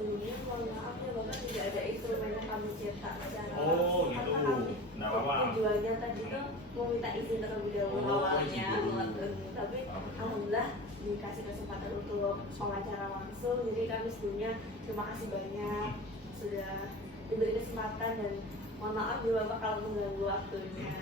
sebelumnya mohon maaf ya Bapak tidak ada instrumen yang kami cetak secara Oh gitu, karena kami nggak apa-apa. tujuannya tadi tuh mau minta izin terlebih dahulu Oh, awalnya izin dulu. tapi alhamdulillah dikasih kesempatan untuk wawancara langsung, jadi kami sebelumnya terima kasih banyak sudah diberi kesempatan dan mohon maaf ya Bapak kalau mengganggu waktunya.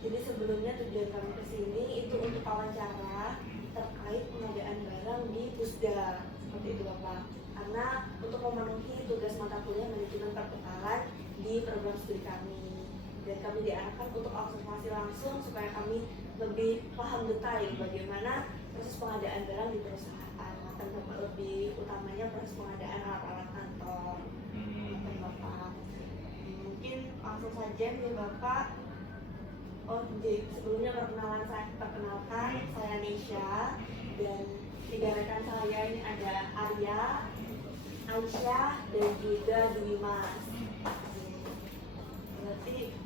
Jadi sebelumnya tujuan kami ke sini itu untuk wawancara terkait pengadaan barang di Pusda seperti itu Bapak. Karena untuk memenuhi tugas mata kuliah manajemen pertukaran di program studi kami. Dan kami diarahkan untuk observasi langsung supaya kami lebih paham detail bagaimana proses pengadaan barang di perusahaan. Dan lebih utamanya proses pengadaan alat-alat kantor. Bapak. Mungkin langsung saja nih Bapak. Oh, jadi sebelumnya perkenalkan saya Nesha dan tiga rekan saya ini ada Arya, Aisyah dan juga Dwi Mas. Berarti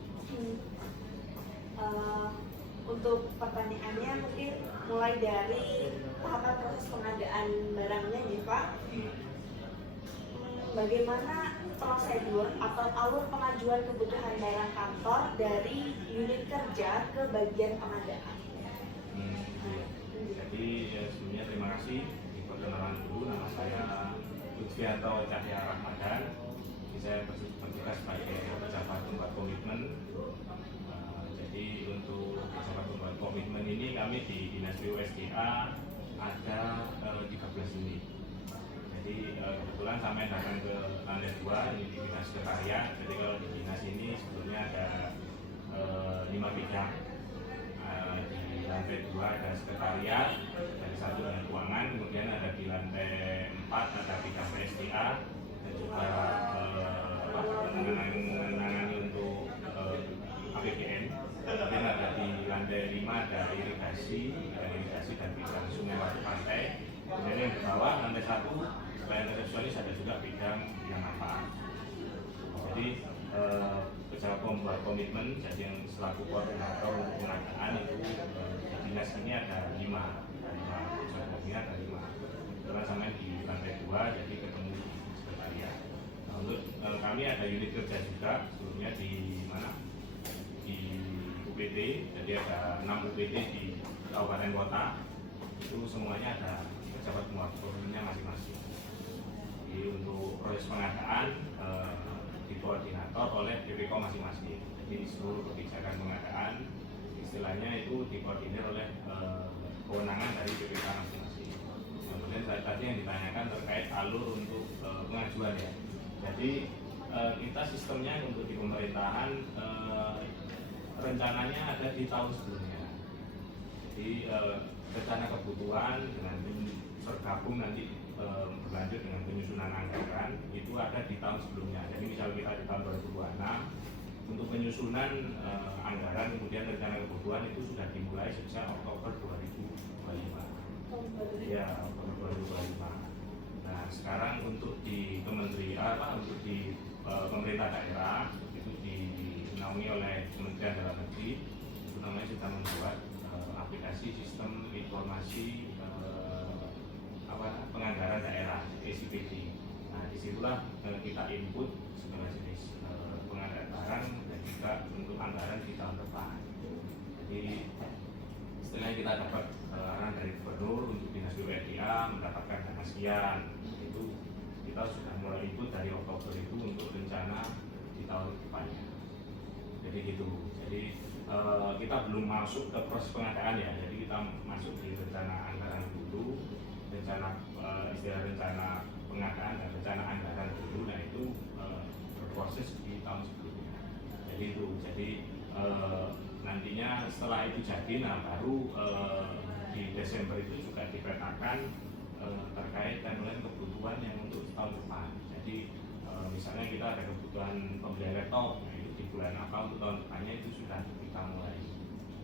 untuk pertanyaannya mungkin mulai dari tahapan proses pengadaan barangnya nih Pak. Bagaimana prosedur atau alur pengajuan kebutuhan barang kantor dari unit kerja ke bagian pengadaan? Jadi sebelumnya terima kasih. Di perkenalan dulu, nama saya Lutfianto Cahya Ramadan. Saya bertugas sebagai pejabat pembuat komitmen. Jadi untuk pejabat pembuat komitmen ini kami di Dinas PUSDA ada 13 unit. Jadi kebetulan sampai datang ke lantai 2 ini di dinas sekretariat. Jadi kalau di dinas ini sebetulnya ada 5 bidang. Di lantai 2 ada sekretariat, dari 1 dengan keuangan, kemudian ada di lantai 4 ada bidang PSDA dan juga menangani untuk APBN. Kemudian ada di lantai 5 ada irigasi dan bidang sungai waduk pantai. Kemudian yang di bawah lantai 1 selain resepsionis ada juga bidang manfaat. Jadi pejabat pembuat komitmen, jadi yang selaku koordinator untuk pengadaan itu di dinas ini ada 5 pejabatnya ada 5. Kebetulan sampai di lantai 2 jadi ketemu di sekretariat. Nah, untuk kami ada unit kerja juga sebelumnya di mana di UPT, jadi ada 6 UPT di kabupaten kota, itu semuanya ada pejabat pembuat komitmennya masing-masing. Jadi untuk proses pengadaan dikoordinator oleh BPK masing-masing. Jadi seluruh kebijakan pengadaan istilahnya itu dikoordinir oleh kewenangan dari BPK masing-masing. Kemudian tadi yang ditanyakan terkait alur untuk pengajuan ya. Jadi kita sistemnya untuk di pemerintahan rencananya ada di tahun sebelumnya. Jadi rencana kebutuhan dengan bergabung nanti berlanjut dengan penyusunan anggaran itu ada di tahun sebelumnya. Jadi misal kita di tahun 2026 untuk penyusunan anggaran kemudian rencana kebutuhan itu sudah dimulai sejak Oktober 2025. Ya, Oktober 2025. Nah, sekarang untuk di untuk di pemerintah daerah itu dinaungi oleh Kementerian Dalam Negeri, itu namanya sudah membuat aplikasi sistem informasi penganggaran daerah (SIPD). Nah, disitulah kita input segala jenis pengadaan barang dan juga untuk anggaran di tahun depan. Jadi istilahnya kita dapat arahan dari gubernur untuk dinas PUSDA mendapatkan dana sekian, itu kita sudah mulai input dari Oktober itu untuk rencana di tahun depannya. Jadi gitu. Jadi kita belum masuk ke proses pengadaan ya. Jadi kita masuk di rencana anggaran dulu, rencana rencana pengadaan dan rencana anggaran dulu. Nah itu berproses di tahun sebelumnya. Jadi itu. Jadi nantinya setelah itu jadi, nah baru di Desember itu juga dipetakan terkait timeline kebutuhan yang untuk tahun depan. Jadi misalnya kita ada kebutuhan pembelian laptop, nah itu di bulan apa untuk tahun depannya itu sudah kita mulai.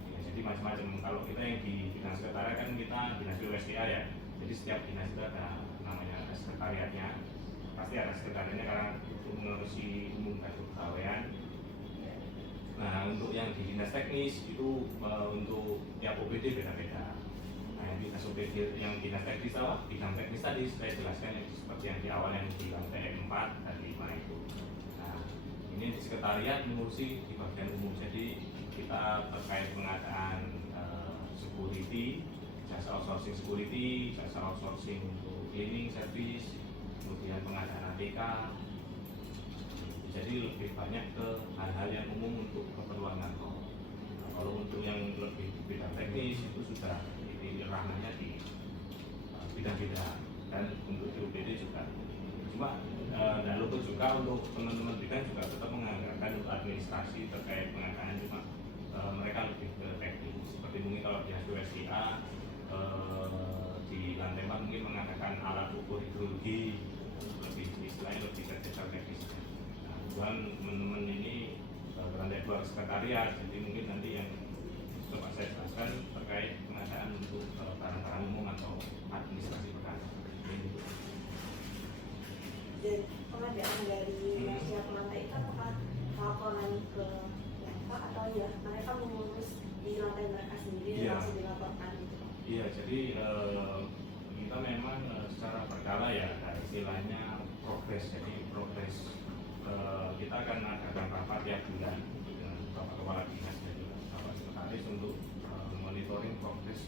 Ya, jadi macam-macam. Kalau kita yang di dinas sekretariat kan kita dinas PUSDA ya. Jadi setiap dinas itu ada namanya sekretariatnya. Pasti ada sekretariatnya karena untuk mengurusi umum dan kepegawaian. Nah untuk yang di dinas teknis itu untuk tiap OPD beda-beda. Nah Nah, dinas OPD yang dinas teknis apa? Bidang teknis tadi saya jelaskan yang seperti yang di awal yang di lantai 4 dan 5 itu. Nah, ini di sekretariat mengurusi di bagian umum. Jadi kita terkait pengadaan security, jasa outsourcing security, jasa outsourcing untuk cleaning service, kemudian pengadaan ATK. Jadi lebih banyak ke hal-hal yang umum untuk keperluan kantor. Nah, kalau untuk yang lebih bidang teknis itu sudah ranahnya di bidang-bidang, dan untuk di UPD juga. Cuma dan luput juga untuk teman-teman bidang juga tetap menganggarkan untuk administrasi terkait pengadaan, cuma mereka lebih ke teknis. Seperti mungkin kalau di HWSIA di lantai 4 mungkin mengadakan alat ukur hidrologi, lebih istilahnya lebih ke detail teknis. Nah, kemudian teman-teman ini lantai 2 sekretariat, jadi mungkin nanti yang coba saya jelaskan terkait pengadaan untuk barang-barang umum atau administrasi perkantoran. Dan pengadaan dari pihak lantai itu apakah laporan ke Menpak atau ya mereka mengurus di lantai mereka sendiri dan langsung dilaporkan gitu? Iya, jadi kita memang secara berkala ya, ada istilahnya progres. Jadi progres kita akan mengadakan rapat tiap bulan dengan Bapak Kepala Dinas dan juga Bapak Sekretaris untuk monitoring progres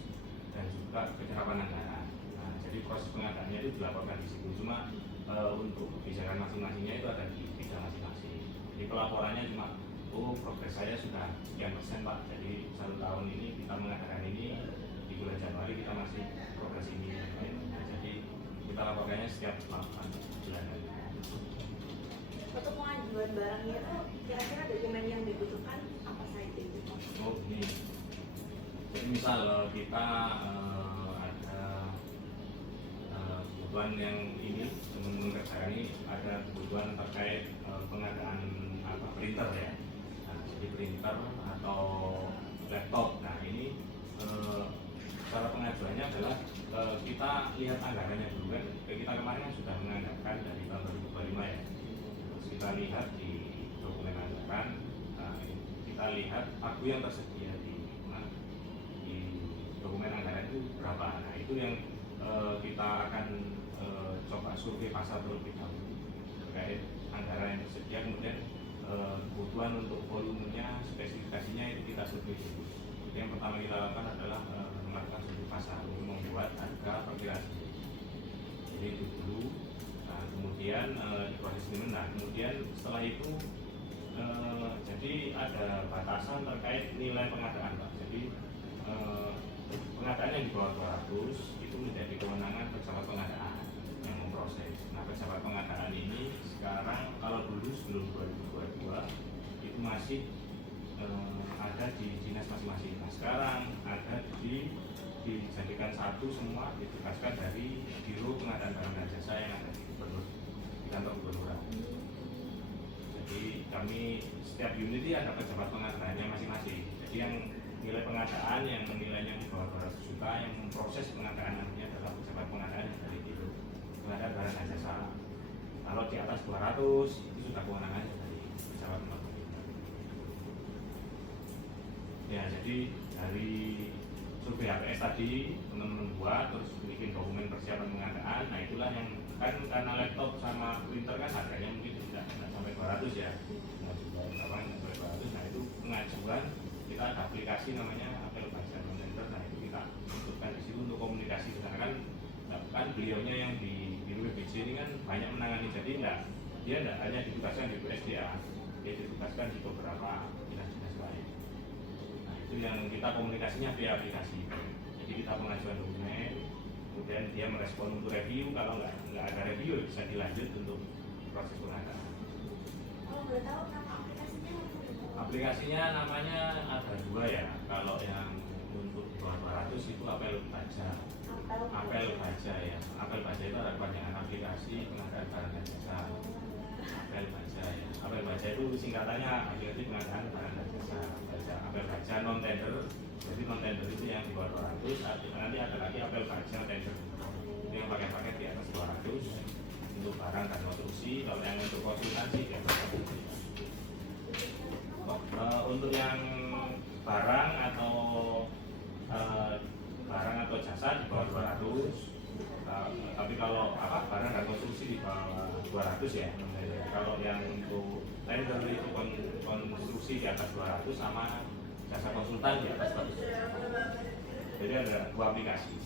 dan juga penyerapan anggaran. Nah, jadi proses pengadaannya itu dilaporkan di situ. Cuma untuk kebijakan masing-masingnya itu ada di bidang masing-masing. Jadi pelaporannya cuma, oh progres saya sudah sekian persen Pak. Jadi 1 tahun ini kita mengadakan ini, di bulan Januari kita masih progres ini. Nah, jadi kita laporkannya setiap 8 bulan. Untuk pengajuan barangnya itu kira-kira dokumen yang dibutuhkan apa saja itu? Oh ini, jadi misal kita ada kebutuhan yang ini teman-teman kerjakan ini ada kebutuhan terkait pengadaan printer ya. Nah, jadi printer atau laptop. Nah ini cara pengajuannya adalah kita lihat anggarannya dulu kan. Kita kemarin kan sudah menganggarkan dari tahun 2025 ya. Terus kita lihat di dokumen anggaran, kita lihat pagu yang tersedia di dokumen anggaran itu berapa. Nah itu yang kita akan coba survei pasar terlebih dahulu terkait anggaran yang tersedia, kemudian kebutuhan untuk volumenya, spesifikasinya itu kita survei dulu. Jadi yang pertama kita lakukan adalah melakukan survei pasar untuk membuat harga perkiraan sendiri. Jadi itu dulu. Nah, kemudian di proses ini, nah kemudian setelah itu jadi ada batasan terkait nilai pengadaan Pak. Jadi pengadaan yang di bawah 200 itu menjadi kewenangan pejabat pengadaan yang memproses. Nah, pejabat pengadaan ini sekarang kalau dulu sebelum 2022 itu masih ada di dinas masing-masing. Nah, sekarang ada dijadikan satu semua, ditugaskan dari Biro Pengadaan Barang dan Jasa yang ada di Gubernur, di kantor Gubernur. Jadi kami setiap unit ada pejabat pengadaannya masing-masing. Jadi yang nilai pengadaan yang nilainya di bawah 200 juta yang memproses pengadaan nantinya adalah pejabat pengadaan dari Biro Pengadaan Barang dan Jasa. Kalau di atas 200 itu sudah kewenangannya dari pejabat pengadaan. Ya, jadi dari survei HPS tadi teman-teman buat terus bikin dokumen persiapan pengadaan. Nah itulah yang kan karena laptop sama printer kan harganya mungkin tidak sampai 200 ya. Nah juga apa sampai 200. Nah itu pengajuan kita ada aplikasi namanya Apel Baca Center. Nah itu kita masukkan di situ untuk komunikasi. Karena kan beliaunya yang di Biro BPJ ini kan banyak menangani, jadi dia tidak hanya ditugaskan di USDA, dia ditugaskan di beberapa dinas-dinas lain. Nah itu yang kita komunikasinya via aplikasi. Jadi kita pengajuan dokumen, kemudian dia merespon untuk review. Kalau nggak ada review bisa dilanjut untuk proses pengadaan. Kalau boleh tahu nama aplikasinya apa? Aplikasinya namanya ada 2 ya. Kalau yang untuk 200 itu Apel Baca. Apel Baca ya. Apel Baca itu ada kepanjangan aplikasi pengadaan barang dan jasa. Apel Baca ya. Apel Baca itu singkatannya aplikasi pengadaan barang dan jasa. Apel Baca non tender. Jadi non tender itu yang di bawah 200. Nanti ada lagi Apel Baca tender. Itu yang paket-paket di atas 200 untuk barang dan konstruksi. Kalau yang untuk konsultasi di atas 100. Untuk yang barang atau jasa 200 ya. Kalau yang untuk tender itu konstruksi di atas 200 sama jasa konsultan di atas 100. Jadi ada 2 aplikasi.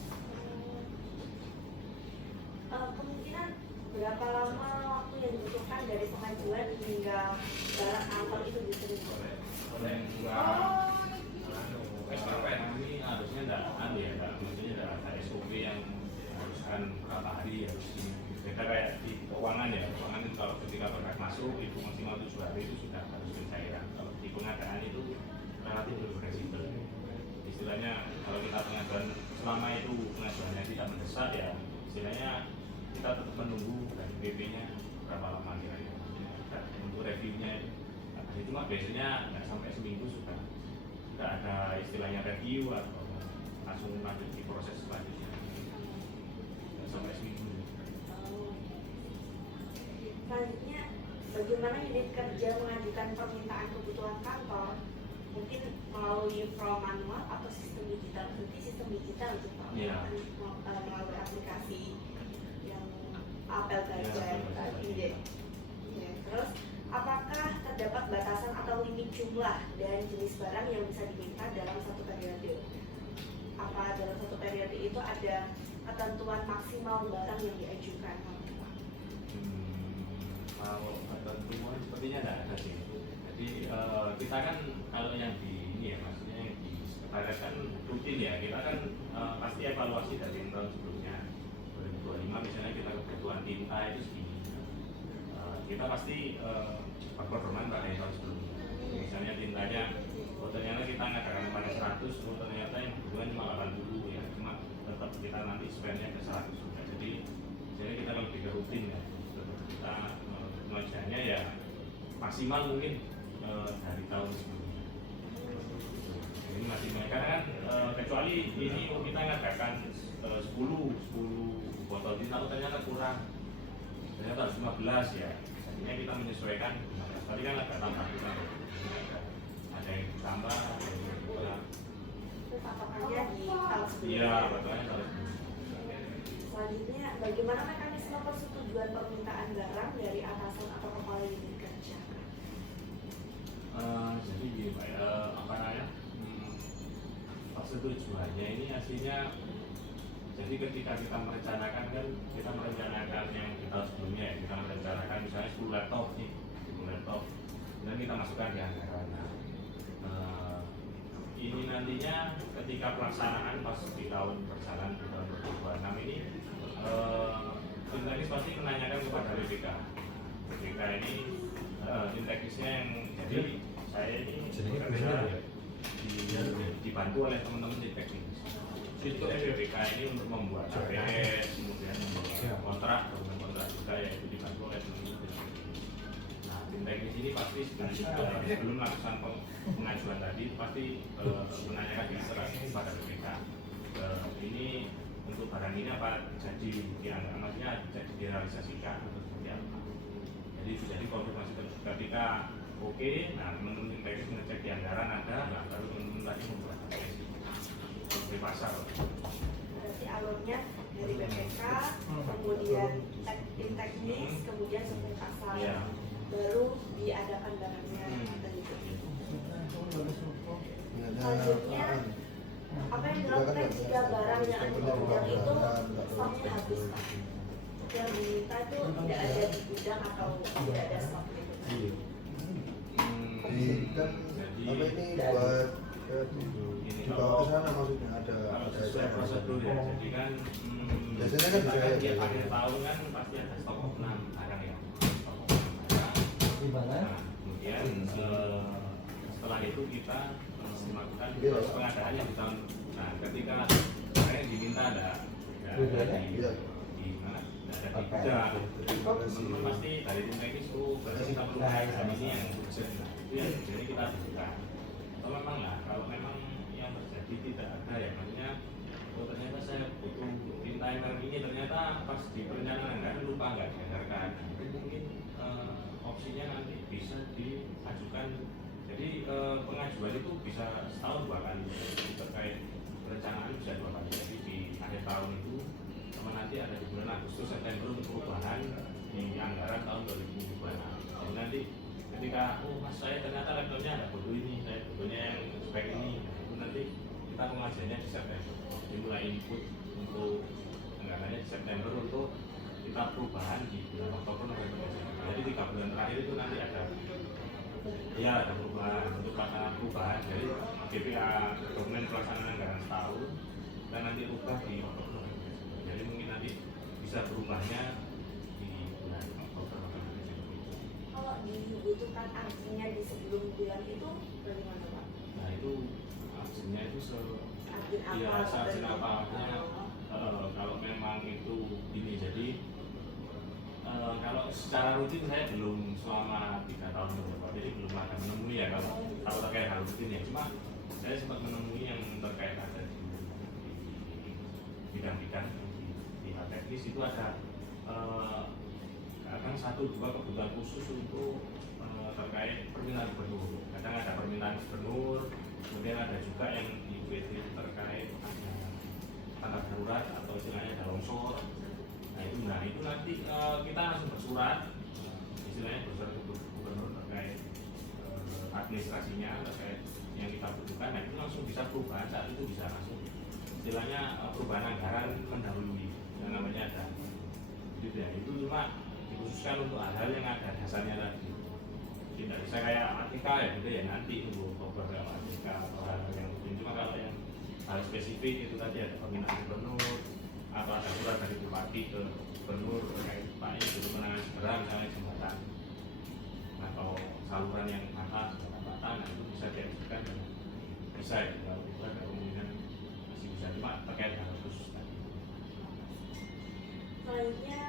Kemungkinan berapa lama waktu yang dibutuhkan dari pengajuan hingga barang kantor itu diterima? Oleh enggak ini harusnya enggak maksudnya enggak ada SOP yang haruskan berapa hari harus ini. Beda kayak di keuangan ya, keuangan itu kalau ketika berkas masuk itu maksimal 7 hari itu sudah harus pencairan. Kalau di pengadaan itu relatif lebih fleksibel. Istilahnya kalau kita pengajuan selama itu pengajuannya tidak mendesak ya, istilahnya kita tetap menunggu dari PP-nya berapa lama kira-kira. Dan untuk reviewnya itu mah biasanya nggak sampai seminggu sudah ada istilahnya review atau langsung lanjut di proses selanjutnya. Nggak sampai seminggu. Selanjutnya, bagaimana unit kerja mengajukan permintaan kebutuhan kantor? Mungkin melalui form manual atau sistem digital. Nanti sistem digital itu Pak, melalui aplikasi yang apel baca tadi deh. Ya, terus apakah terdapat batasan atau limit jumlah dan jenis barang yang bisa diminta dalam satu periode? Apa dalam satu periode itu ada ketentuan maksimal barang yang diajukan? Kalau ketentuan sepertinya tidak ada sih. Jadi kita kan kalau yang di ini ya, maksudnya yang di sekretariat kan rutin ya. Kita kan pasti evaluasi dari tahun sebelumnya. 2025 misalnya kita kebutuhan tinta itu segini. Kita pasti berpedoman pada tahun sebelumnya. Misalnya tintanya, ternyata kita ngadakan pada 100, ternyata yang kebutuhan cuma 80 ya. Cuma tetap kita nanti spendnya ke 100 juga. Jadi kita lebih ke rutin ya. Kita pengajuannya ya maksimal mungkin dari tahun sebelumnya. Ini maksimal karena kan kecuali ini kita ngadakan 10 botol tinta ternyata kurang, ternyata harus 15 ya. Jadinya kita menyesuaikan. Tadi kan agak tambah kita, ada yang tambah, ada yang kurang. Patokannya di tahun sebelumnya. Iya, patokannya tahun sebelumnya. Selanjutnya, bagaimana mekanisme persetujuan permintaan barang dari atasan atau kepala unit kerja? Jadi gini Pak, apa namanya? Persetujuannya ini aslinya, jadi ketika kita merencanakan kan, kita merencanakan yang di tahun sebelumnya ya, kita merencanakan misalnya 10 laptop nih, 10 laptop, dan kita masukkan di anggaran. Ini nantinya ketika pelaksanaan pas di tahun berjalan di tahun 2026 ini tim teknis pasti menanyakan kepada BPK. BPK ini tim teknisnya yang jadi saya ini bekerja dibantu oleh teman-teman tim teknis. Itu BPK ini untuk membuat APS, kemudian membuat kontrak juga yaitu dibantu oleh teman-teman. Nah, tim teknis ini pasti sebelum melakukan pengajuan tadi pasti menanyakan kepada BPK. Ini untuk barang ini apa jadi maksudnya jadi direalisasikan atau seperti apa? Jadi konfirmasi ketika oke, nah teman-teman tim teknis mengecek di anggaran ada, nah baru teman-teman lagi membuat APS di pasar. Berarti alurnya dari BPK, kemudian tim teknis, kemudian sampai pasar, baru diadakan barangnya. Selanjutnya, apa yang dilakukan jika barang yang ada di gudang itu stoknya habis Pak? Yang diminta itu tidak ada di gudang atau tidak ada stok gitu? Kan apa ini buat dibawa ke sana maksudnya ada sesuai prosedur ya. Jadi kan biasanya kan bisa tiap akhir tahun kan pasti ada stok 6 barang ya. Nah, kemudian setelah itu kita melakukan proses pengadaannya di tahun. Nah, ketika barang diminta ada di mana? Ada di gudang. Teman-teman pasti dari tim teknis berarti kita perlu mengajukan ini yang urgent. Itu yang jadi kita butuhkan. Atau memang lah, kalau memang yang terjadi tidak ada ya, maksudnya ternyata saya butuh tinta merek ini, ternyata pas di perencanaan anggaran lupa nggak dianggarkan. Itu mungkin opsinya nanti bisa diajukan. Jadi pengajuan itu bisa setahun 2 kali, terkait perencanaan bisa 2 kali. Jadi di akhir tahun itu sama nanti ada di bulan Agustus September untuk perubahan di anggaran tahun 2026. Jadi nanti ketika mas saya ternyata laptopnya ada butuh ini, saya butuhnya yang spek ini, nah, itu nanti kita pengajiannya di September. Jadi mulai input untuk anggarannya di September untuk kita perubahan di bulan Oktober November Desember. Jadi 3 bulan terakhir itu nanti ada ada perubahan untuk pelaksanaan perubahan. Jadi DPA dokumen pelaksanaan anggaran setahun dan nanti ubah di Oktober November Desember. Jadi mungkin nanti bisa berubahnya di bulan Oktober November Desember. Kalau dibutuhkan artinya di sebelum bulan itu bagaimana Pak? Nah itu artinya itu Artin apa? ya seartin apa Oh. kalau memang itu ini jadi kalau secara rutin saya belum selama 3 tahun berapa, jadi belum ada menemui ya kalau terkait hal rutin ya. Cuma saya sempat menemui yang terkait ada di bidang-bidang di hal teknis itu ada kadang 1-2 kebutuhan khusus untuk terkait permintaan gubernur. Kadang ada permintaan gubernur, kemudian ada juga yang di UPT terkait ada tanggap darurat atau istilahnya ada longsor. Nah itu nanti kita langsung bersurat, istilahnya bersurat ke gubernur terkait administrasinya, terkait yang kita butuhkan. Nah itu langsung bisa perubahan, saat itu bisa langsung istilahnya perubahan anggaran mendahului yang namanya ada. Gitu ya, itu cuma dikhususkan untuk hal-hal yang ada dasarnya tadi. Tidak bisa kayak ATK ya gitu ya, nanti tunggu beberapa ATK atau hal yang mungkin. Cuma kalau yang hal spesifik itu tadi ada permintaan gubernur atau ada surat dari bupati ke gubernur terkait Pak ini untuk penanganan segera misalnya jembatan atau saluran yang patah, nah itu bisa diajukan dan bisa ya, kalau itu ada kemungkinan masih bisa, cuma terkait hal khusus tadi. Selanjutnya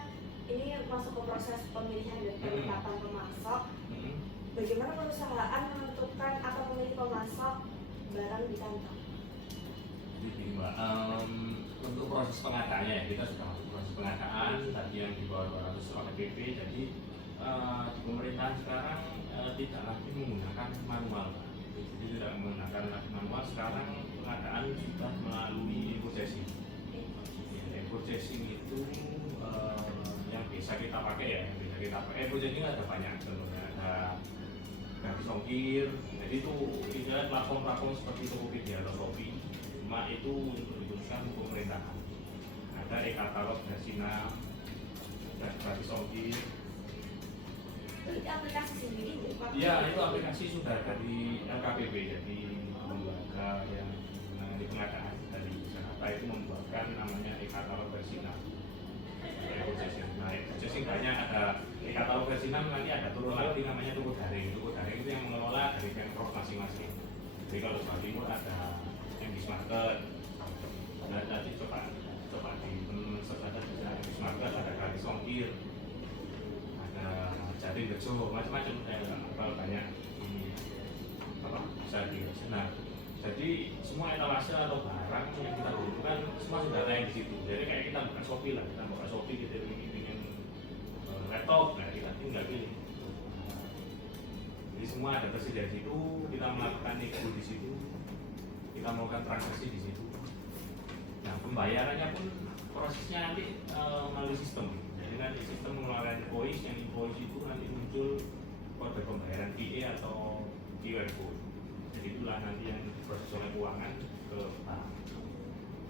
ini masuk ke proses pemilihan dan penetapan pemasok. Bagaimana perusahaan menentukan atau memilih pemasok barang di kantor? Jadi Mbak, untuk proses pengadaannya ya, kita sudah masuk proses pengadaan tadi yang di bawah 200 oleh PP. Jadi di pemerintahan sekarang tidak lagi menggunakan manual, jadi tidak menggunakan manual. Sekarang pengadaan sudah melalui e-purchasing. E-purchasing itu yang bisa kita pakai ya, yang bisa kita pakai. E-purchasing ada banyak contohnya, ada gratis ongkir. Jadi itu tidak platform-platform seperti Tokopedia atau Shopee. Cuma itu untuk dikhususkan untuk pemerintahan. Ada e-katalog Dasina, dan gratis ongkir. Itu aplikasi sendiri nggak, Pak? Iya, itu aplikasi sudah dari LKPP, jadi lembaga yang menangani pengadaan dari Jakarta itu membuatkan namanya e-katalog Dasina. Nah, e-purchasing banyak, ada e-katalog Dasina, nanti ada turun lagi namanya toko daring. Toko daring itu yang mengelola dari Pemprov masing-masing. Jadi kalau Jawa Timur ada Market, dan nanti coba di search ada di Market, ada gratis ongkir, ada Jatim Bejo, macam-macam. Kalau banyak ini bisa di sana. Jadi semua etalase atau barang yang kita butuhkan semua sudah ada yang di situ. Jadi kayak kita buka Shopee lah, kita buka Shopee, kita ingin laptop, nah kita tinggal pilih. Jadi semua ada tersedia di situ, kita melakukan nego di situ, kita melakukan transaksi di situ. Nah pembayarannya pun prosesnya nanti melalui sistem. Jadi nanti sistem mengeluarkan invoice, yang invoice itu nanti muncul kode pembayaran QE atau QR code. Jadi itulah nanti yang diproses oleh keuangan ke bank.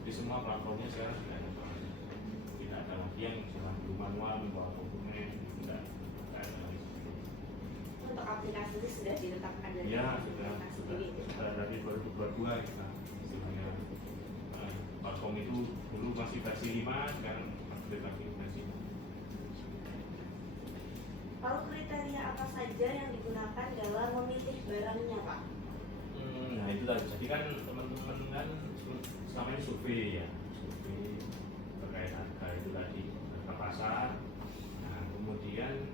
Jadi semua platformnya sekarang sudah ada. Tidak ada lagi yang dulu manual membawa dokumen, tidak ada lagi. Untuk aplikasi itu sudah ditetapkan dari Ya, aplikasi sendiri. sudah dari 2022 kita istilahnya. Platform itu dulu masih versi 5, sekarang update lagi versi 6. Lalu kriteria apa saja yang digunakan dalam memilih barangnya, Pak? Nah itu tadi, jadi kan teman-teman kan selama ini survei ya, survei terkait harga itu tadi, harga pasar. Nah kemudian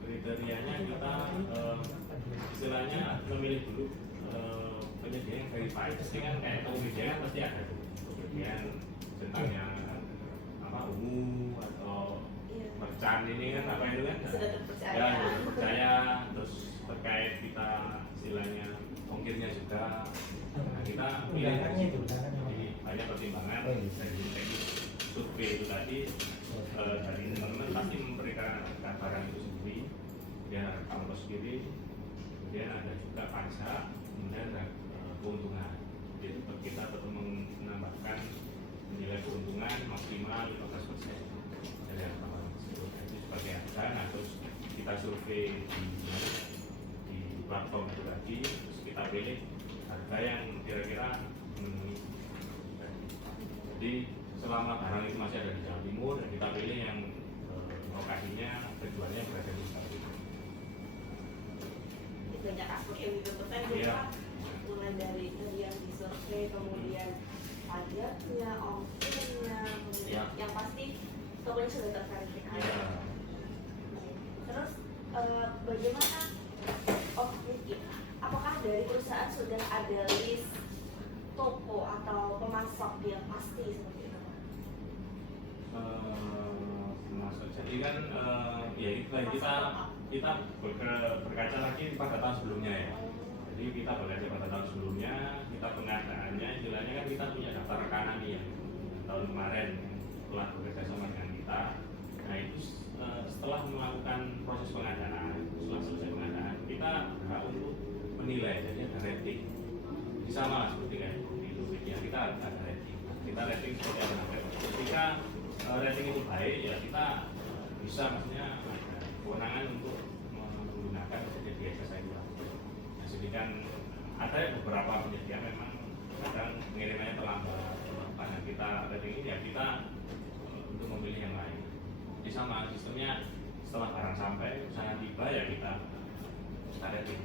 kriterianya kita istilahnya memilih dulu penyedia yang verified. Pasti kan kayak Tokopedia kan pasti ada tuh kemudian tentang yang umum atau merchant ini kan apa itu kan Sudah terpercaya. ya sudah terpercaya. Terus terkait kita istilahnya ongkirnya juga, nah kita pilih dari situ. Jadi banyak pertimbangan dari teknis survei itu tadi dari teman-teman pasti memberikan gambaran itu sendiri, kemudian ada kampus sendiri, kemudian ada juga pajak, kemudian ada keuntungan. Jadi kita tetap menambahkan nilai keuntungan maksimal 15% dari rekaman tersebut. Itu sebagai harga. Nah, terus kita survei di platform itu tadi, terus kita pilih harga yang kira-kira memenuhi. Jadi selama barang itu masih ada di Jawa Timur, dan kita pilih yang lokasinya tujuannya berada di Jawa Timur. Banyak aspek yang ditentukan Iya. Pak. Mulai dari yang disurvei, kemudian pajaknya, ongkirnya, kemudian Iya. yang pasti tokonya sudah terverifikasi. Ya, Terus bagaimana? Oh, ini apakah dari perusahaan sudah ada list toko atau pemasok yang pasti seperti itu? termasuk jadi kan ya itu tadi kita berkaca lagi pada tahun sebelumnya ya. Jadi kita berkaca pada tahun sebelumnya, kita pengadaannya istilahnya kan kita punya daftar rekanan nih ya tahun kemarin setelah bekerja sama dengan kita. Nah itu setelah melakukan proses pengadaan, setelah selesai pengadaan, kita berhak untuk menilai, jadi ada rating. Jadi sama seperti kayak di media kita ada rating. Kita rating seperti apa? Ketika rating itu baik ya kita bisa maksudnya ada kewenangan untuk menggunakan penyedia jasa itu. Nah, sedangkan ada beberapa penyedia memang kadang pengirimannya terlambat. Karena kita rating ini ya kita untuk memilih yang lain. Jadi sama sistemnya setelah barang sampai usaha tiba ya kita rating.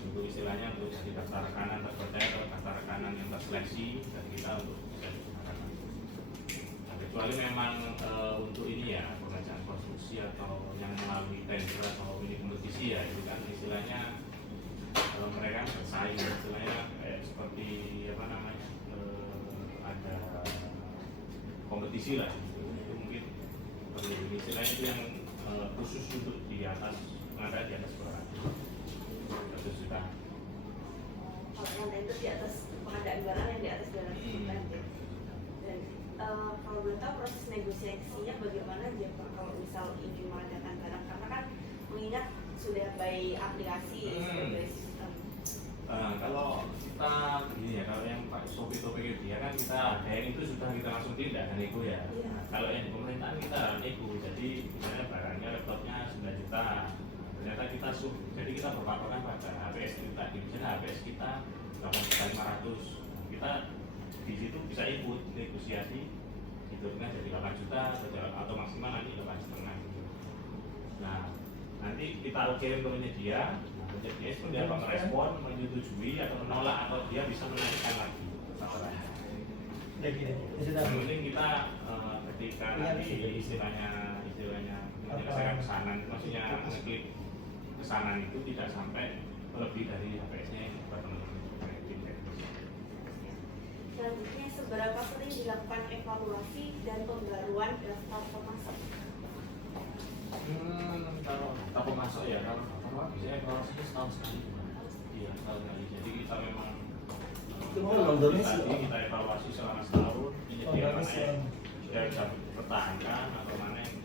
Untuk istilahnya untuk jadi daftar rekanan terpercaya atau daftar rekanan yang terseleksi dan kita untuk bisa digunakan. Nah, kecuali memang untuk ini ya pengerjaan konstruksi atau yang melalui tender atau ini kompetisi ya itu kan istilahnya mereka bersaing istilahnya kayak seperti apa namanya ada kompetisi lah itu mungkin perlu istilahnya itu yang khusus untuk di atas pengadaan di atas barang. Sudah. Kalau yang lain itu di atas pengadaan barang, yang di atas barang bukan. Dan kalau boleh tahu proses negosiasinya bagaimana Jepang kalau misal ingin mengadakan barang, karena kan mengingat sudah by aplikasi by sistem. Kalau kita begini ya, kalau yang Pak Tokopedia dia kan kita ada yang itu sudah kita langsung tindak dan nego ya. Iya. Kalau yang di pemerintahan kita nego, jadi misalnya barangnya laptopnya 9 juta. Ternyata kita jadi kita berpatokan pada HPS kita, misalnya HPS kita 8.500.000, kita di situ bisa ikut negosiasi hidupnya jadi 8 juta atau maksimal nanti 8,5 gitu. Nah nanti kita kirim ke penyedia, penyedia itu dia akan merespon, menyetujui atau menolak atau dia bisa menaikkan lagi tawaran. Yang penting kita ketika nanti istilahnya menyelesaikan pesanan, maksudnya ngeklik pesanan itu tidak sampai lebih dari HPS-nya yang buat teman-teman. Selanjutnya, seberapa sering dilakukan evaluasi dan pembaruan daftar pemasok? Kalau kita pemasok ya, kalau bisa evaluasinya setahun sekali. Iya, setahun sekali. Jadi kita memang tadi kita evaluasi selama setahun, penyedia mana yang sudah bisa pertahankan atau mana yang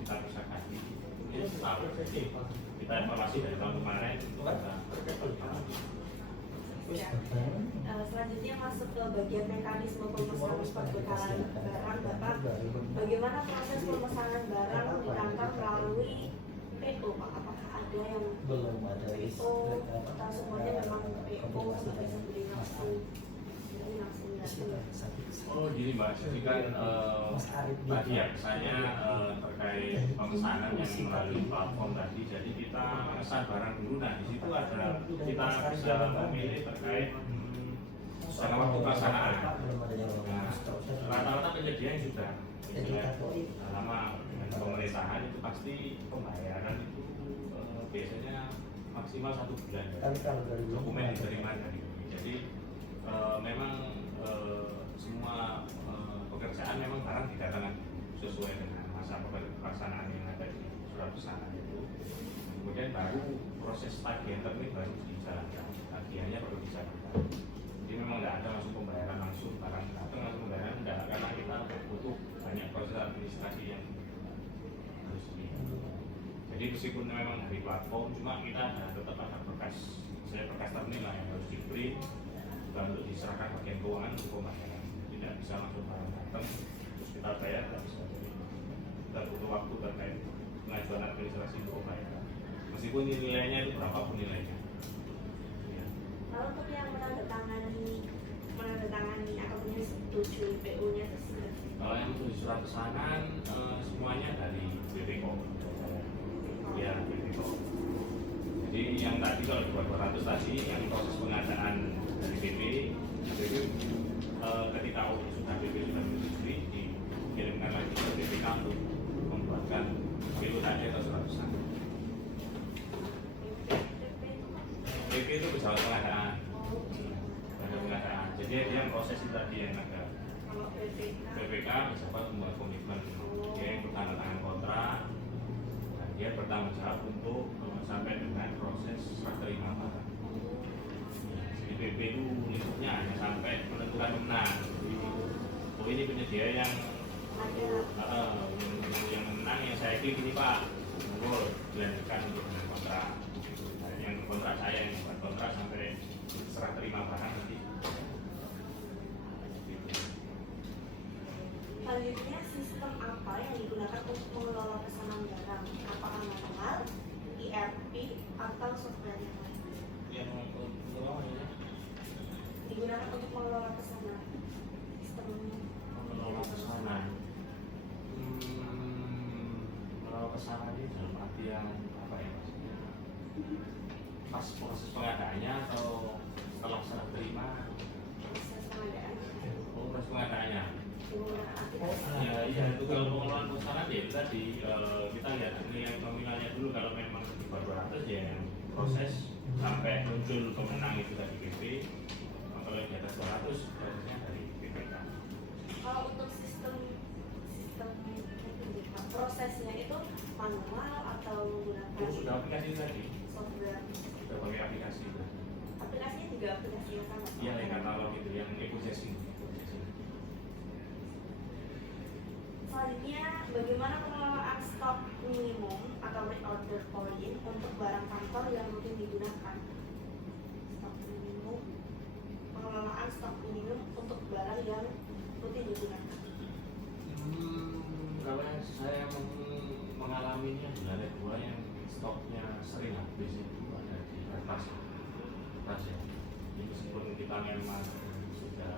kita bisa kasih. Ini setahun. Kita evaluasi dari tahun kemarin untuk Ya. Selanjutnya masuk ke bagian mekanisme pemesanan perbekalan barang, Bapak. Bagaimana proses pemesanan barang di kantor melalui PO, Pak? Apakah ada yang Belum ada PO atau semuanya memang PO sampai sebeli langsung datang? Oh jadi Mbak, jadi kan tadi ya saya terkait pemesanan yang melalui platform tadi, jadi kita memesan barang dulu. Nah di situ ada kita bisa memilih terkait jangka waktu pelaksanaan. Nah, rata-rata penyedia yang sudah lama dengan pemerintahan itu pasti pembayaran itu biasanya maksimal 1 bulan. Dokumen diterima dari kami. Jadi memang semua pekerjaan memang barang didatangkan sesuai dengan masa pelaksanaan yang ada di surat pesanan itu. Kemudian baru proses tagihan ternik baru dijalankan, tagihannya baru dijalankan. Jadi memang nggak ada langsung pembayaran langsung, barang datang langsung pembayaran enggak, karena kita butuh banyak proses administrasi yang harus di. Jadi meskipun memang dari platform, cuma kita tetap ada berkas, saya berkas terminal yang harus di print dan untuk diserahkan bagian keuangan untuk pembayaran. Tidak bisa langsung barang datang terus kita bayar, tidak bisa. Kita butuh waktu terkait pengajuan administrasi untuk pembayaran. Meskipun nilainya itu berapapun nilainya. Ya. Lalu untuk yang menandatangani atau menyetujui PO-nya tersebut. Kalau yang untuk surat pesanan semuanya dari BPKO. Ya, BPKO. Jadi yang tadi kalau 200 tadi yang proses pengadaan dari BP ketika sudah BP sudah menyetujui dikirimkan lagi ke BPK untuk membuatkan PO tadi atau surat pesanan. BP itu pejabat pengadaan. Pengadaan. Jadi dia proses itu tadi yang ada. Kalau BPK pejabat membuat komitmen, dia ikut tanda tangan kontrak, dan dia bertanggung jawab untuk sampai dengan proses serah terima barang. Jadi BP itu lingkupnya hanya sampai menentukan menang. Oh ini penyedia yang menang yang saya kira ini Pak, monggo dilanjutkan untuk dengan kontrak. Yang kontrak saya yang buat kontrak sampai serah terima barang nanti. Selanjutnya, sistem apa yang digunakan untuk mengelola pesanan barang? Apakah manual, ERP, atau software yang lain? Yang Digunakan untuk mengelola pesanan. Sistem mengelola pesanan. Mengelola pesanan ini dalam artian apa ya maksudnya? Pas proses pengadaannya atau setelah serah terima? proses pengadaan. Oh, proses pengadaannya. Penggunaan aplikasi. Ya, iya itu kalau pengelolaan pesanan ya itu tadi kita lihat nilai nominalnya dulu, kalau memang di bawah 200 ya proses sampai muncul pemenang itu dari BP. Kalau di atas 200 prosesnya dari BPK. Kalau untuk sistem prosesnya itu manual atau menggunakan Sudah aplikasi tadi, software? sudah pakai aplikasi itu. Aplikasinya juga aplikasi yang sama. Iya, yang katalog itu, yang e-processing. Selanjutnya, bagaimana pengelolaan stok minimum atau reorder point untuk barang kantor yang rutin digunakan? Stok minimum, pengelolaan stok minimum untuk barang yang rutin digunakan. Kalau yang saya mengalaminya di lantai 2 yang stoknya sering habis itu ada di kertas ya. Jadi meskipun kita memang sudah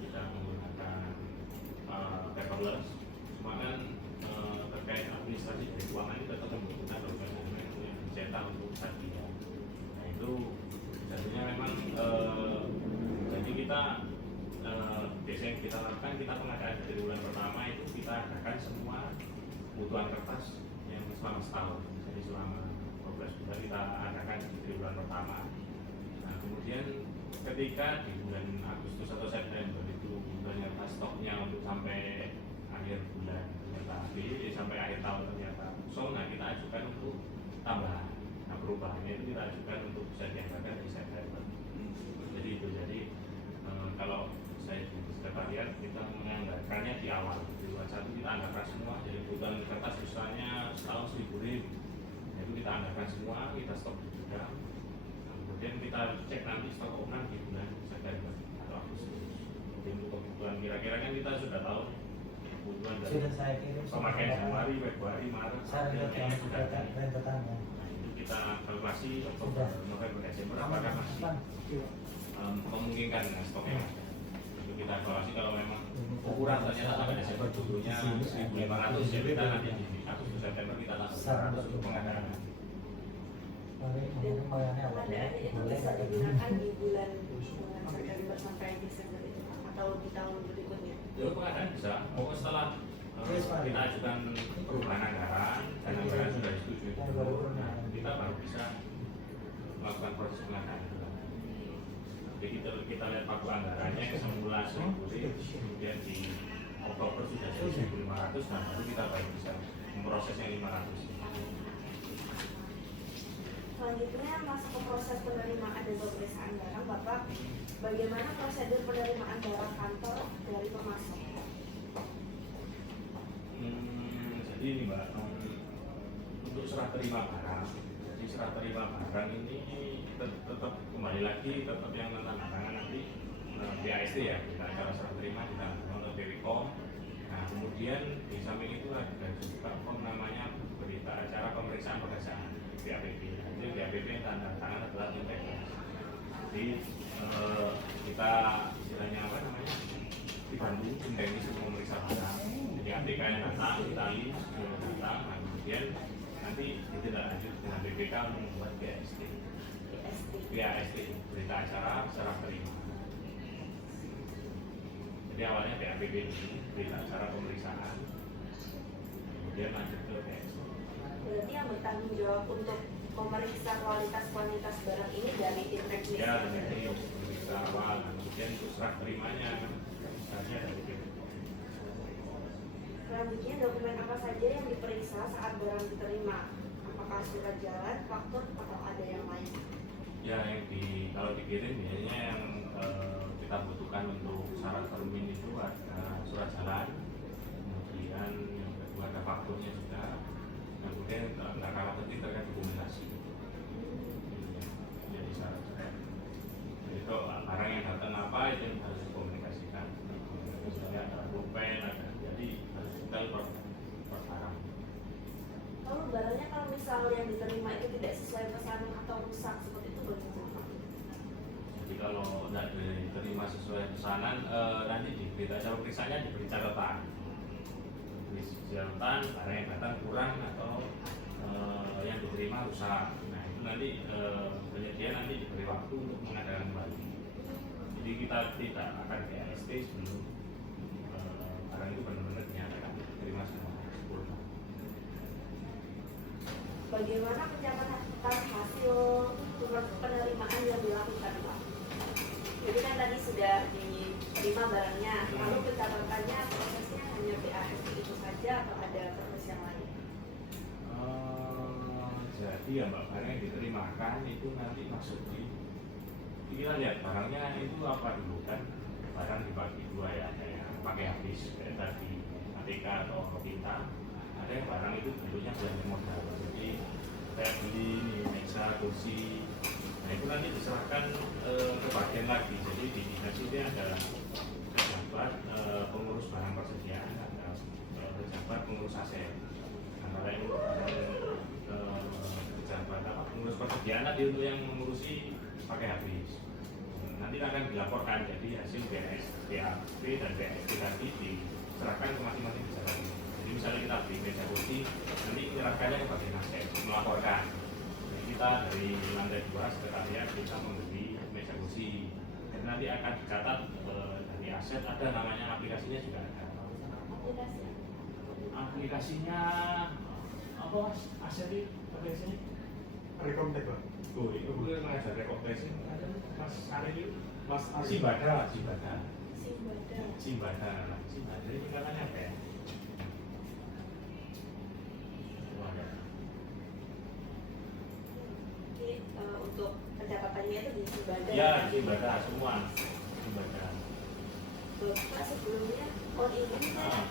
kita menggunakan paperless, cuma kan terkait administrasi dari keuangan itu tetap membutuhkan dokumen yang dicetak untuk sadia. Nah itu jadinya memang jadi kita biasanya kita lakukan, kita pengadaan dari bulan pertama itu kita adakan semua kebutuhan kertas yang selama setahun. Jadi selama 12 bulan kita adakan di bulan pertama. Nah kemudian ketika di bulan Agustus atau September itu ternyata stoknya untuk sampai akhir bulan ternyata habis, sampai akhir tahun ternyata kosong, nah kita ajukan untuk tambahan. Nah perubahannya itu kita ajukan untuk bisa dianggarkan di September. Jadi itu kalau saya di sekretariat kita menganggarkannya di awal. Di bulan 1 kita anggarkan semua, jadi kebutuhan kertas misalnya setahun 1000 ribu, itu kita anggarkan semua, kita stok di gudang. Kemudian kita cek nanti stok ulang di bulan September atau Agustus. Kemudian untuk kebutuhan kira-kira kan kita sudah tahu kebutuhan dari pemakaian Januari, Februari, Maret, April, Mei sudah ada. Nah, itu kita kalkulasi Oktober, November, Desember apakah masih memungkinkan dengan stok yang ada. Itu kita evaluasi, kalau memang ukuran ternyata sampai Desember dulunya 1.500 ya kita nanti di Agustus September kita lakukan 100 untuk pengadaan. Dan pengadaannya itu bisa digunakan di bulan September sampai Desember itu atau di tahun berikutnya. Dulu pengadaan bisa, pokoknya setelah kita ajukan perubahan anggaran dan anggaran sudah disetujui dulu, nah kita baru bisa melakukan proses pengadaan. Jadi kita lihat paku anggarannya yang semula 1.000 kemudian di Oktober sudah jadi 1.500, nah baru kita baru bisa memproses yang 500. selanjutnya masuk ke proses penerimaan dan pemeriksaan barang. Bapak, bagaimana prosedur penerimaan barang kantor dari pemasok? Jadi ini Mbak, untuk serah terima barang, jadi serah terima barang ini tetap kembali lagi tetap yang menandatangan nanti BAST ya, kita acara serah terima kita untuk Dewikom. Nah kemudian di samping itu ada juga namanya berita acara pemeriksaan pekerjaan BAPB. Jadi BAPB yang tanda tangan adalah integritas. Jadi kita istilahnya apa namanya dibantu integritas untuk memeriksa barang. Jadi APK yang datang, kita list data, nah kemudian nanti ditindaklanjut dengan BPK untuk membuat BAST. BAST berita acara serah terima. Jadi awalnya BAPB ini berita acara pemeriksaan, kemudian lanjut ke BAST. Berarti yang bertanggung jawab untuk memeriksa kualitas barang ini dari tim teknis. Ya, dari pemeriksa awal, kemudian untuk serah terimanya harusnya dari BPK. Selanjutnya dokumen apa saja yang diperiksa saat barang diterima? Apakah surat jalan, faktur, atau ada yang lain? Ya, yang kalau dikirim biasanya yang kita butuhkan untuk syarat termin itu ada surat jalan, kemudian yang kedua ada fakturnya juga, kemudian nggak kalah penting terkait dokumentasi. Jadi syarat. Jadi kalau barang yang datang apa itu yang harus dikomunikasikan. Misalnya ada pulpen, ada jadi harus detail per barang. Lalu barangnya kalau misalnya yang diterima itu tidak sesuai pesanan atau rusak seperti itu bagaimana? Jadi kalau tidak diterima sesuai pesanan, nanti di berita acara periksanya diberi catatan. Di catatan barang yang datang kurang atau yang diterima rusak. Nah itu nanti penyedia nanti diberi waktu untuk mengadakan kembali. Jadi kita tidak akan BAST sebelum barang itu benar-benar dinyatakan diterima semua sempurna. Bagaimana pencatatan hasil surat penerimaan yang dilakukan, Pak? Jadi kan tadi sudah diterima barangnya, lalu pencatatannya prosesnya hanya BAST itu saja atau ada proses yang lain? Jadi ya Mbak, barang yang diterimakan itu nanti masuk di kita lihat barangnya itu apa dulu kan, barang dibagi dua ya, ada yang pakai habis kayak tadi ATK atau Pinta, ada yang barang itu bentuknya belanja modal. Jadi saya beli nih meja, kursi, nah itu nanti diserahkan ke bagian lagi. Jadi di dinas ini ada pejabat pengurus barang persediaan, ada pejabat pengurus aset. Antara yang pejabat apa pengurus persediaan tadi untuk yang mengurusi pakai habis. Nanti akan dilaporkan, jadi hasil BAP dan BAST tadi diserahkan ke masing-masing pejabat. Jadi misalnya kita beli meja kursi, nanti menyerahkannya ke bagian aset, melaporkan. Jadi kita dari lantai 2 sekretariat kita membeli meja kursi. Dan nanti akan dicatat dari aset ada namanya aplikasinya juga ada. Aplikasinya apa mas? Aset itu aplikasinya? Rekomtek Pak. Oh, itu gue mengajar rekomendasi. Mas Arif itu Mas Arif. Simbada ini katanya apa ya? Jadi untuk pencatatannya itu di Simbada. Ya, Simbada semua. Simbada. Bapak sebelumnya ini kan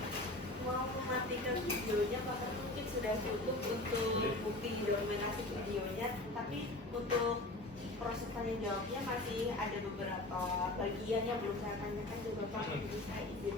mau mematikan videonya, Bapak mungkin sudah cukup untuk bukti dokumentasi videonya, tapi untuk proses tanya jawabnya masih ada beberapa bagian yang belum saya tanyakan juga Pak. Jadi saya izin.